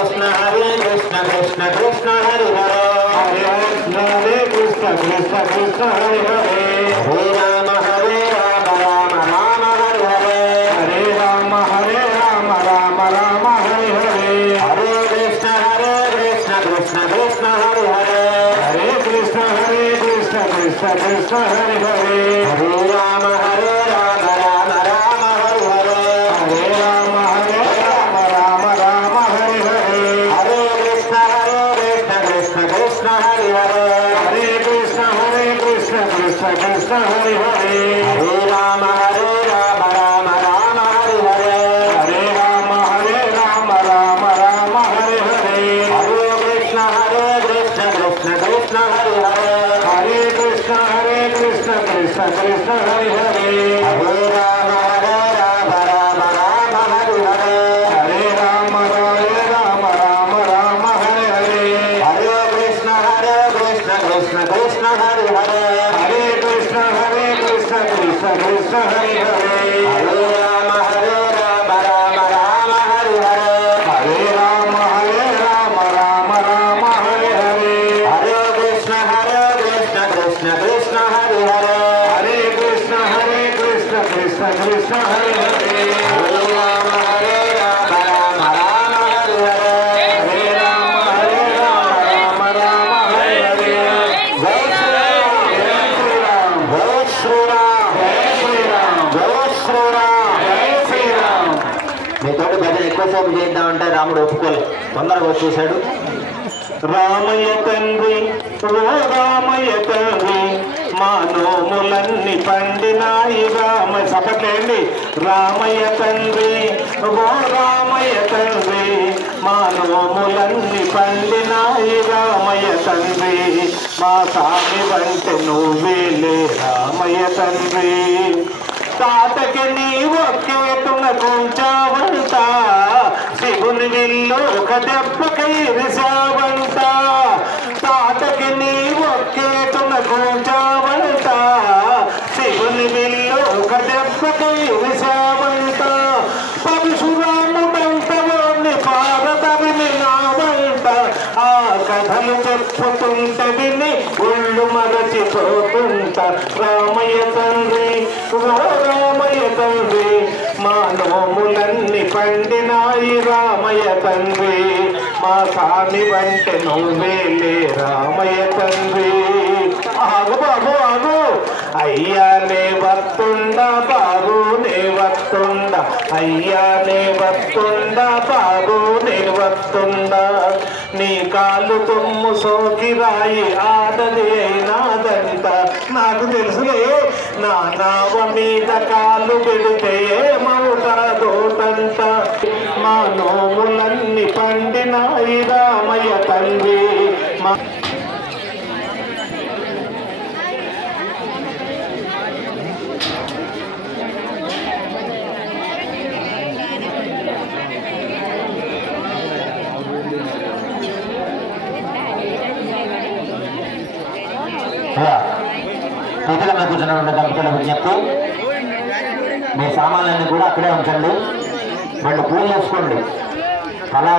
कृष्ण कृष्ण कृष्ण हरे हरे हरे कृष्ण कृष्ण कृष्ण हरे हरे हरे राम राम राम हरे हरे हरे राम राम राम हरे हरे हरे कृष्ण कृष्ण कृष्ण हरे हरे हरे कृष्ण कृष्ण कृष्ण हरे हरे हरे राम राम राम हरे हरे हरे राम राम हरे हरे हरे कृष्ण कृष्ण कृष्ण हरे हरे हरे कृष्ण कृष्ण कृष्ण हरे हरे हरे राम राम राम हरे हरे हरे राम राम हरे हरे हरे कृष्ण कृष्ण कृष्ण हरे हरे हरे कृष्ण कृष्ण कृष्ण हरे हरे हरे राम राम राम हरे हरे हरे राम राम हरे हरे हरे कृष्ण कृष्ण कृष्ण हरे हरे हरे कृष्ण कृष्ण कृष्ण हरे हरे हरे राम राम राम हरे हरे हरे राम राम हरे हरे हरे कृष्ण कृष्ण कृष्ण हरे हरे हरे कृष्ण कृष्ण कृष्ण हरे हरे हरे राम राम हरे हरे हरे राम राम हरे हरे जय श्री राम जय श्री राम जय श्री राम जय श्री राम जय श्री जय श्री राम राम మీతోటి భజన ఎక్కువసేపు చేద్దామంటే రాముడు ఒప్పుకోలేదు తొందరగా వచ్చేసాడు రామయ్య తండ్రి ఓ రామయ్య తండ్రి మా నోములన్నీ పండినాయి రామ సపట్లేండి రామయ్య తండ్రి ఓ రామయ్య తండ్రి మా నోములన్నీ పండినాయి రామయ్య తండ్రి మా స్వామి వంటి నువ్వేలే రామయ్య తండ్రి తాతకి నీ ఒక్కేతున కూర్చావంట శివుని విల్లు ఒక దెబ్బకై ఇరిసావంట తాతకి నీ ఒక్కేతున కూర్చావంట శివుని విల్లు ఒక దెబ్బకై ఇరిసావంట పరశురాముడంత వాణ్ణి పారదవిని నావంట ఆ కథలు చెప్పుతుంటే విని ఒళ్ళు మరచిపోతుంట రామయ్య తండ్రి ఓ రామయ్య తండ్రి మా నోములన్నీ పండినాయి రామయ్య తండ్రి మా స్వామి వంటి నువ్వేలే రామయ్య తండ్రి ఆగు బాబు ఆగు అయ్యానే వస్తుండ బాబు నే వస్తుండ అయ్యానే వస్తుండ బాబు నే వస్తుండ నీ కాలు తుమ్ము సోకిరాయి ఆడది అయినాదంట నాకు తెలుసులే నా నావ మీద కాలు పెడితే ఏమవుతాదోటంట మా నోములన్నీ పండినాయి రామయ్య తండ్రి మా ఇతర మీద కూర్చున్న దంపతుల విజ్ఞప్తి మీ సామాన్లన్నీ కూడా అక్కడే ఉంచండి. 2 పూలు చేసుకోండి. అలా